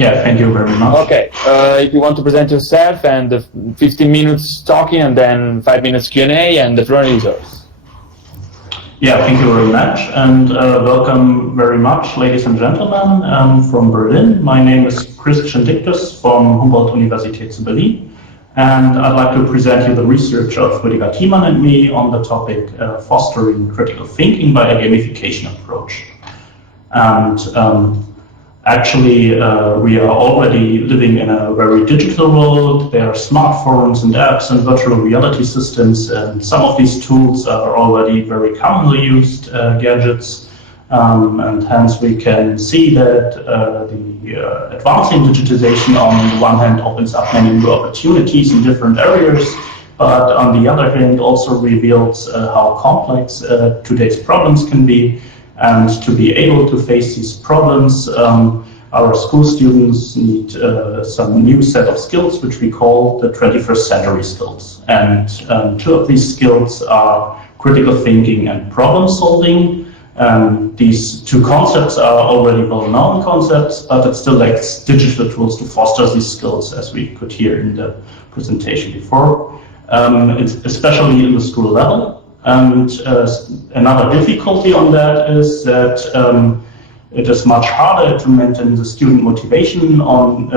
Yeah, thank you very much. Okay, if you want to present yourself and 15 minutes talking and then 5 minutes Q&A, and the floor is yours. Yeah, thank you very much, and welcome very much, ladies and gentlemen, from Berlin. My name is Christian Dictus from Humboldt-Universität zu Berlin, and I'd like to present you the research of Rüdiger Thiemann and me on the topic fostering critical thinking by a gamification approach. And actually, we are already living in a very digital world. There are smartphones and apps and virtual reality systems, and some of these tools are already very commonly used gadgets. And hence we can see that the advancing digitization on the one hand opens up many new opportunities in different areas, but on the other hand also reveals how complex today's problems can be. And to be able to face these problems, our school students need some new set of skills, which we call the 21st century skills. And two of these skills are critical thinking and problem solving. These two concepts are already well-known concepts, but it still lacks digital tools to foster these skills, as we could hear in the presentation before, especially in the school level. And another difficulty on that is that it is much harder to maintain the student motivation on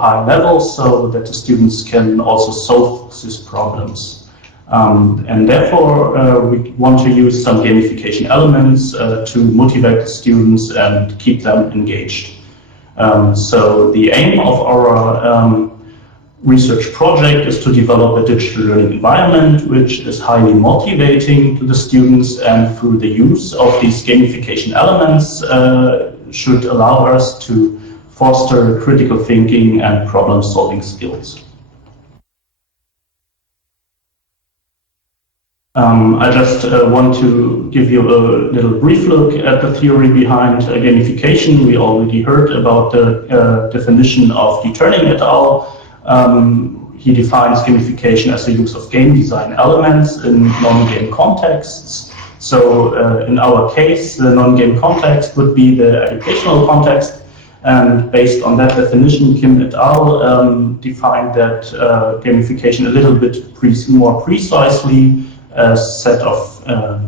high levels so that the students can also solve these problems. And therefore, we want to use some gamification elements to motivate the students and keep them engaged. So the aim of our research project is to develop a digital learning environment which is highly motivating to the students, and through the use of these gamification elements should allow us to foster critical thinking and problem solving skills. I just want to give you a little brief look at the theory behind gamification. We already heard about the definition of Dictus et al. He defines gamification as the use of game design elements in non-game contexts. So in our case, the non-game context would be the educational context, and based on that definition, Kim et al. Defined that gamification a little bit more precisely, a set of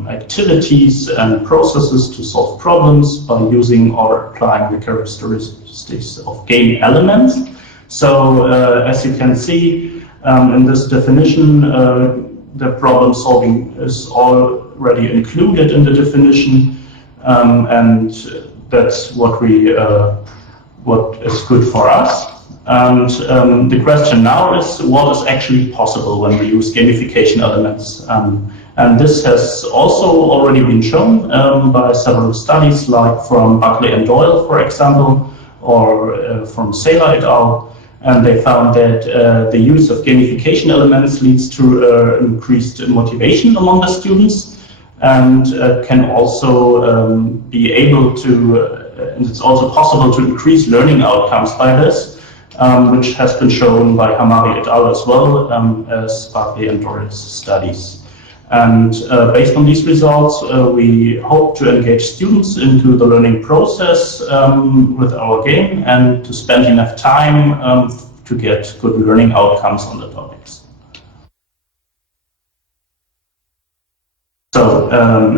activities and processes to solve problems by using or applying the characteristics of game elements. So as you can see in this definition, the problem solving is already included in the definition, and that's what is good for us. And the question now is, what is actually possible when we use gamification elements? And this has also already been shown by several studies, like from Buckley and Doyle, for example, or from Saylor et al. And they found that the use of gamification elements leads to increased motivation among the students, and can also be able to, and it's also possible to increase learning outcomes by this, which has been shown by Hamari et al. As well as Buckley and Doyle's studies. And based on these results, we hope to engage students into the learning process with our game, and to spend enough time to get good learning outcomes on the topics. So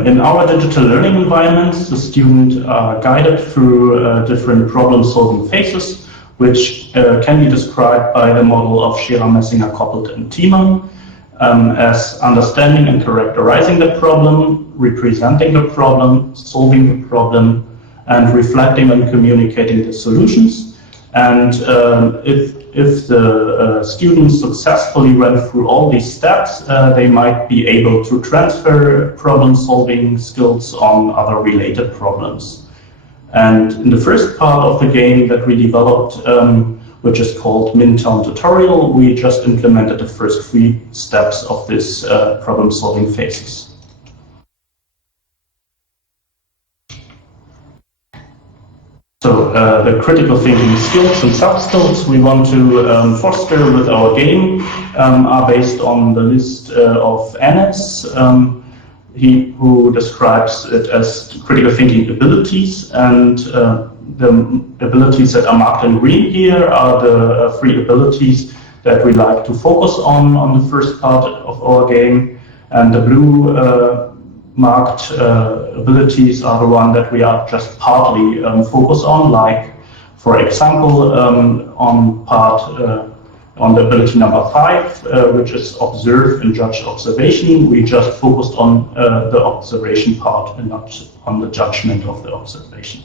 in our digital learning environments, the students are guided through different problem-solving phases, which can be described by the model of Scherer, Messinger, Coppelt, and Thiemann. As understanding and characterizing the problem, representing the problem, solving the problem, and reflecting and communicating the solutions. And if the students successfully went through all these steps, they might be able to transfer problem-solving skills on other related problems. And in the first part of the game that we developed, which is called Midterm Tutorial, we just implemented the first 3 steps of this problem-solving phases. So the critical thinking skills and sub-skills we want to foster with our game are based on the list of Ennis, who describes it as critical thinking abilities, and the abilities that are marked in green here are the 3 abilities that we like to focus on the first part of our game, and the blue marked abilities are the one that we are just partly focused on, like for example on the ability number 5, which is observe and judge observation. We just focused on the observation part and not on the judgment of the observation.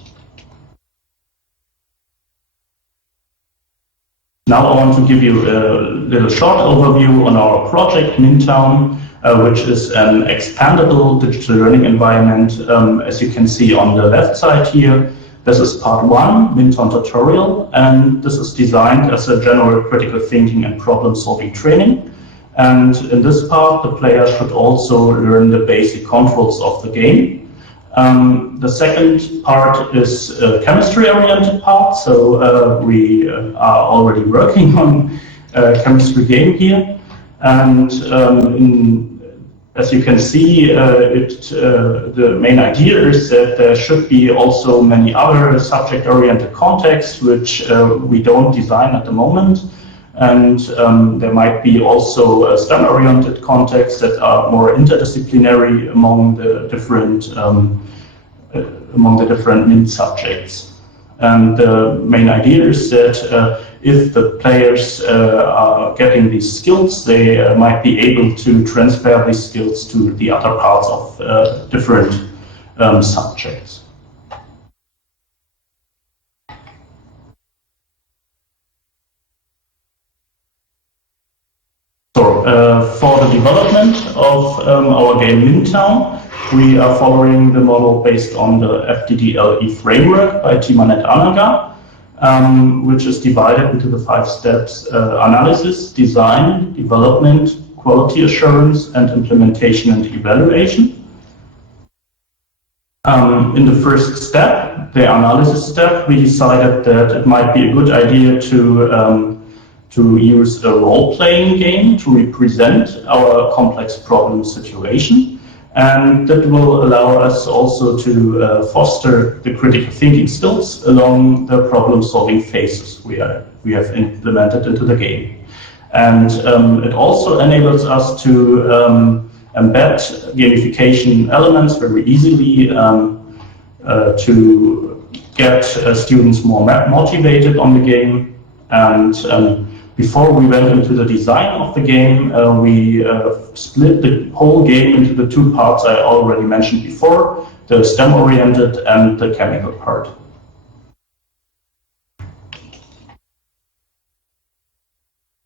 Now I want to give you a little short overview on our project Mintown, which is an expandable digital learning environment, as you can see on the left side here. This is part 1, Mintown tutorial, and this is designed as a general critical thinking and problem-solving training. And in this part, the player should also learn the basic controls of the game. The second part is a chemistry-oriented part, so we are already working on a chemistry game here. And as you can see, the main idea is that there should be also many other subject-oriented contexts which we don't design at the moment. And there might be also STEM-oriented contexts that are more interdisciplinary among the different MINT subjects. And the main idea is that if the players are getting these skills, they might be able to transfer these skills to the other parts of different subjects. So, for the development of our game Mintown, we are following the model based on the FDDLE framework by Timanet Anaga, which is divided into the 5 steps: analysis, design, development, quality assurance, and implementation and evaluation. In the first step, the analysis step, we decided that it might be a good idea to use a role-playing game to represent our complex problem situation. And that will allow us also to foster the critical thinking skills along the problem-solving phases we have implemented into the game. And it also enables us to embed gamification elements very easily to get students more motivated on the game. And before we went into the design of the game, we split the whole game into the 2 parts I already mentioned before, the STEM-oriented and the chemical part.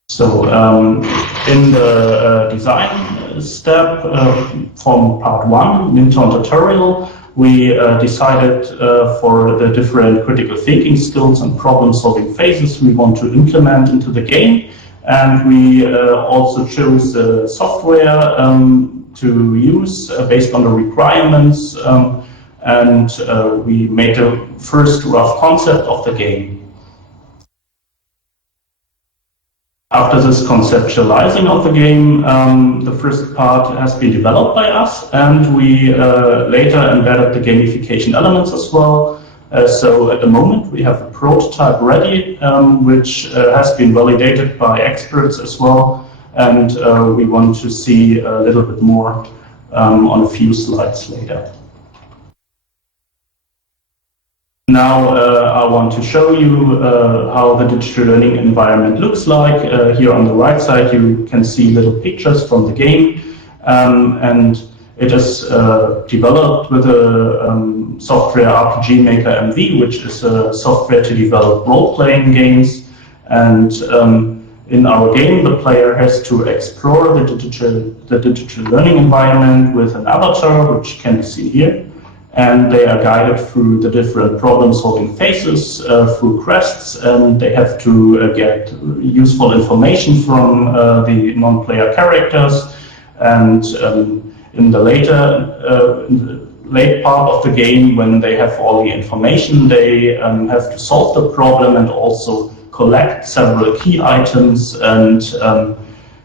So in the design step from part 1, Mintown tutorial, we decided for the different critical thinking skills and problem-solving phases we want to implement into the game. And we also chose the software to use based on the requirements. And we made a first rough concept of the game. After this conceptualizing of the game, the first part has been developed by us, and we later embedded the gamification elements as well. So at the moment we have a prototype ready, which has been validated by experts as well, and we want to see a little bit more on a few slides later. Now I want to show you how the digital learning environment looks like. Here on the right side you can see little pictures from the game, and it is developed with a software RPG Maker MV, which is a software to develop role-playing games. And in our game the player has to explore the digital learning environment with an avatar, which can be seen here. And they are guided through the different problem-solving phases, through quests, and they have to get useful information from the non-player characters. And in the late part of the game, when they have all the information, they have to solve the problem and also collect several key items and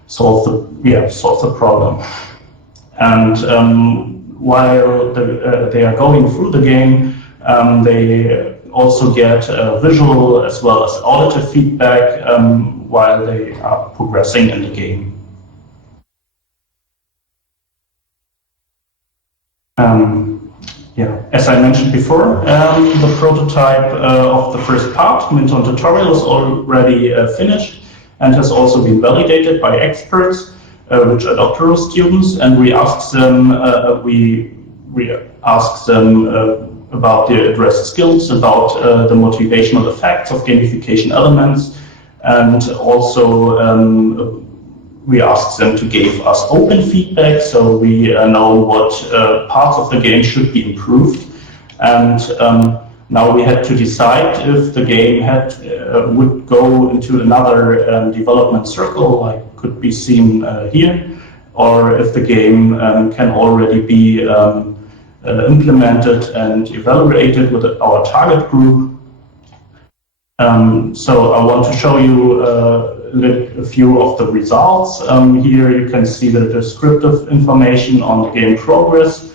solve the problem. And while they are going through the game, they also get visual as well as auditive feedback while they are progressing in the game. As I mentioned before, the prototype of the first part, Minton tutorial, is already finished and has also been validated by experts, which are doctoral students, and we asked them about the addressed skills, about the motivational effects of gamification elements, and also we asked them to give us open feedback, so we know what parts of the game should be improved. And now we had to decide if the game would go into another development circle, like could be seen here, or if the game can already be implemented and evaluated with our target group. So I want to show you a few of the results. Here you can see the descriptive information on the game progress.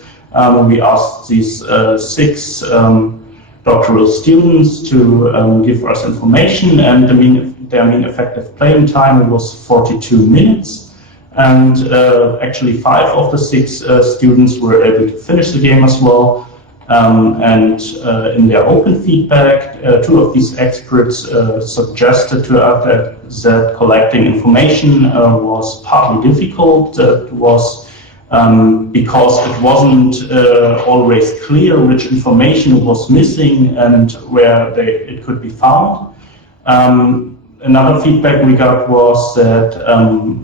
We asked these 6 doctoral students to give us information, and their mean effective playing time was 42 minutes. And actually 5 of the 6 students were able to finish the game as well. And in their open feedback, 2 of these experts suggested to us that collecting information was partly difficult. That was because it wasn't always clear which information was missing and where it could be found. Another feedback we got was that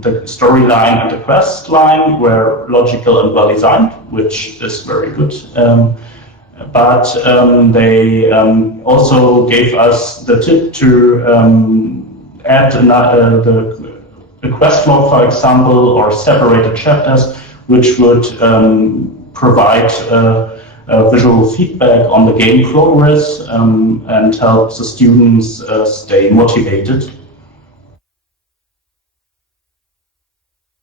the storyline and the quest line were logical and well designed, which is very good. But they also gave us the tip to add the quest log, for example, or separated chapters, which would provide visual feedback on the game progress and help the students stay motivated.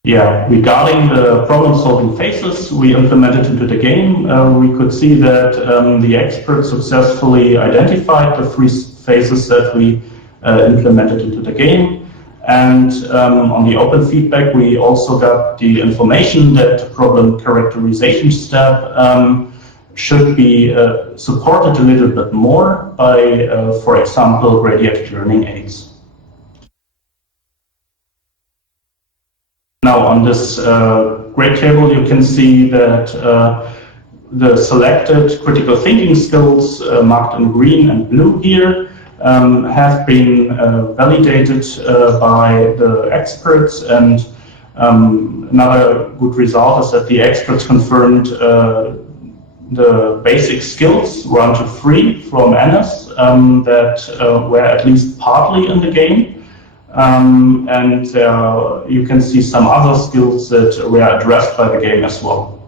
Yeah, regarding the problem-solving phases we implemented into the game, we could see that the experts successfully identified the 3 phases that we implemented into the game. And on the open feedback, we also got the information that the problem characterization step should be supported a little bit more by, for example, gradient learning aids. Now on this grade table you can see that the selected critical thinking skills marked in green and blue here have been validated by the experts, and another good result is that the experts confirmed the basic skills 1 to 3 from NS that were at least partly in the game. And you can see some other skills that were addressed by the game as well.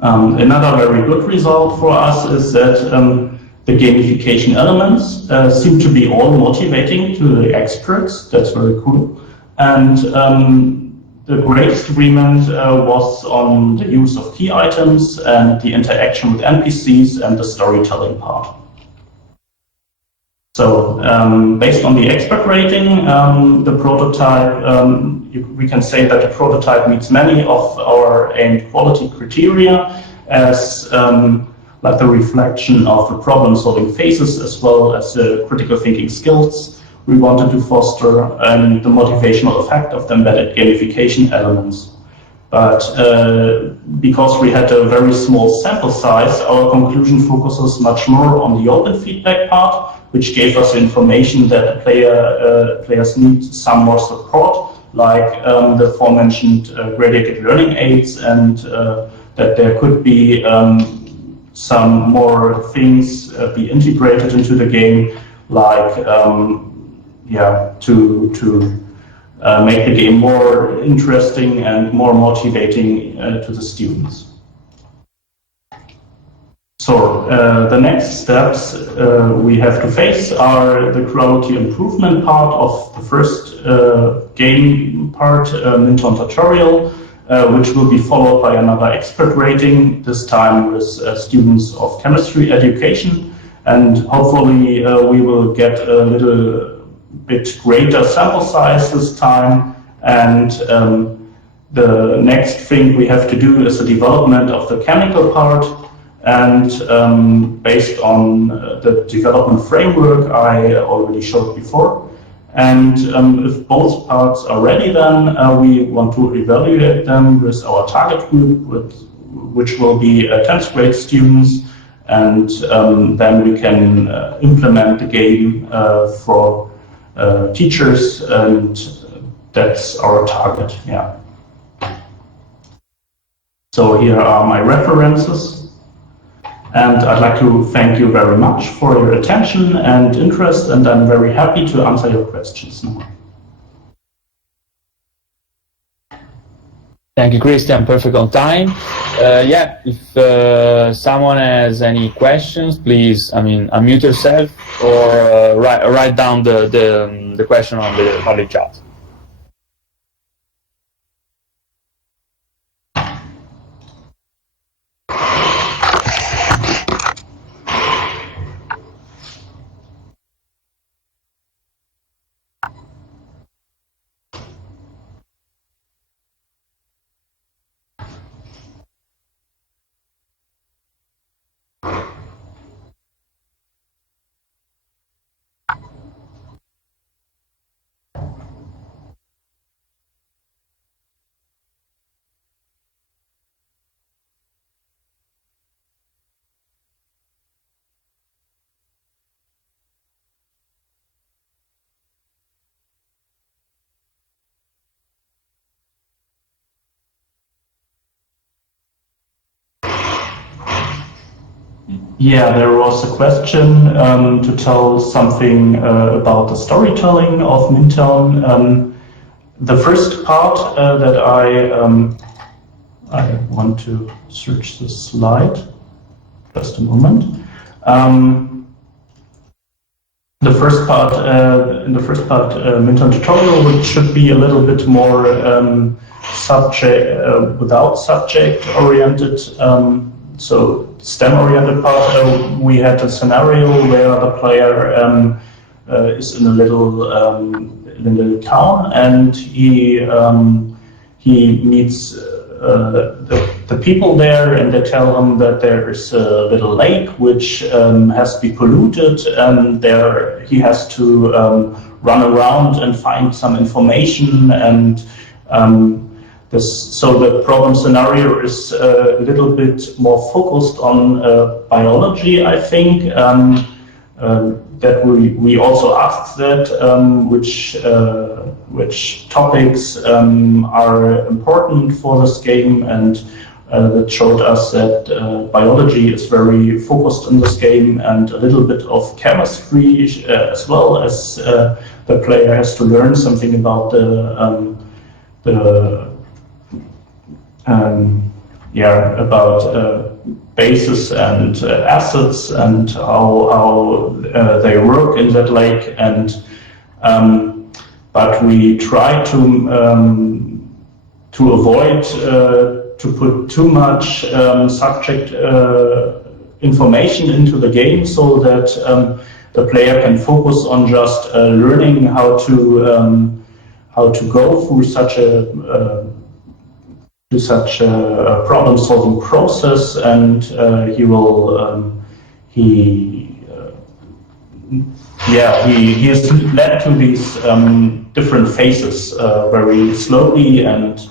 Another very good result for us is that the gamification elements seem to be all motivating to the experts. That's very cool. And the greatest agreement was on the use of key items and the interaction with NPCs and the storytelling part. So based on the expert rating, the prototype, we can say that the prototype meets many of our aimed quality criteria as like the reflection of the problem-solving phases as well as the critical thinking skills we wanted to foster and the motivational effect of the embedded gamification elements. But because we had a very small sample size, our conclusion focuses much more on the open feedback part, which gave us information that players need some more support, like the aforementioned graded learning aids, and that there could be some more things be integrated into the game, like to make the game more interesting and more motivating to the students. So the next steps we have to face are the quality improvement part of the first game part, Minton tutorial, which will be followed by another expert rating, this time with students of chemistry education. And hopefully we will get a little bit greater sample size this time. And the next thing we have to do is the development of the chemical part. And based on the development framework I already showed before. And if both parts are ready, then we want to evaluate them with our target group, which will be 10th grade students. And then we can implement the game for teachers, and that's our target. Yeah. So here are my references. And I'd like to thank you very much for your attention and interest, and I'm very happy to answer your questions now. Thank you, Christian. Perfect on time. Yeah, if someone has any questions, please, unmute yourself or write down the question on the public chat. Yeah, there was a question to tell something about the storytelling of Mintown. The first part that I want to search the slide. Just a moment. The first part, Mintown tutorial, which should be a little bit more without subject oriented. So STEM-oriented part, we had a scenario where the player is in a little town, and he meets the people there, and they tell him that there is a little lake which has to be polluted, and there he has to run around and find some information, and so the problem scenario is a little bit more focused on biology, I think. That we also asked that which topics are important for this game, and that showed us that biology is very focused in this game, and a little bit of chemistry as well, as the player has to learn something about about bases and acids and how they work in that lake, and but we try to avoid to put too much subject information into the game, so that the player can focus on just learning how to go through such a problem-solving process, and he is led to these different phases very slowly, and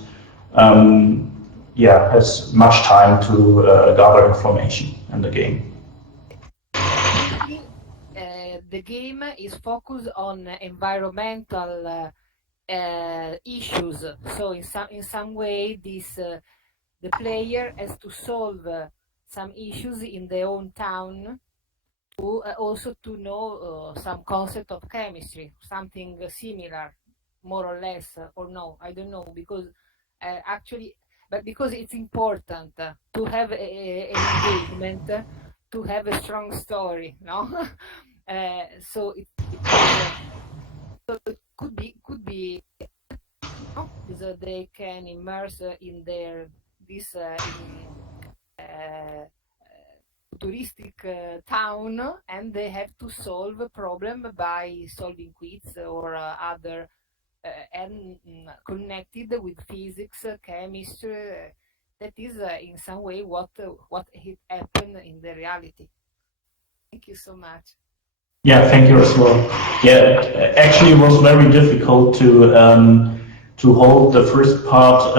has much time to gather information in the game. The game is focused on environmental issues. So in some way, the player has to solve some issues in their own town, to also to know some concept of chemistry, something similar, more or less, or no, I don't know, because actually, but because it's important to have an engagement, to have a strong story, no? So it could be no? they can immerse in this touristic town, and they have to solve a problem by solving quiz or other and connected with physics, chemistry. That is in some way what happened in the reality. Thank you so much. Yeah, thank you as well. Yeah, actually, it was very difficult to hold the first part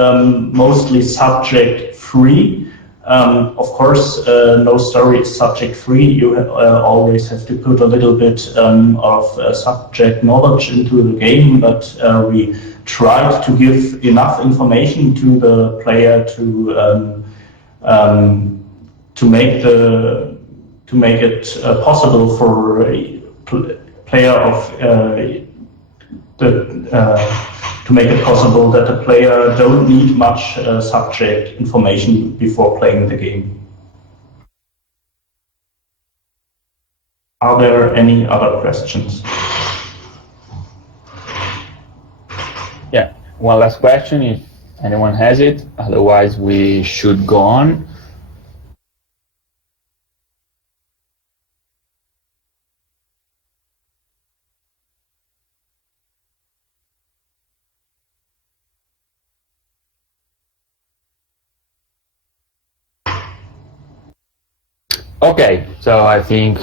mostly subject free. Of course, no story is subject free. You always have to put a little bit of subject knowledge into the game, but we tried to give enough information to the player to make it possible for a player of to make it possible that the player don't need much subject information before playing the game. Are there any other questions? Yeah, one last question if anyone has it, otherwise we should go on. Okay, so I think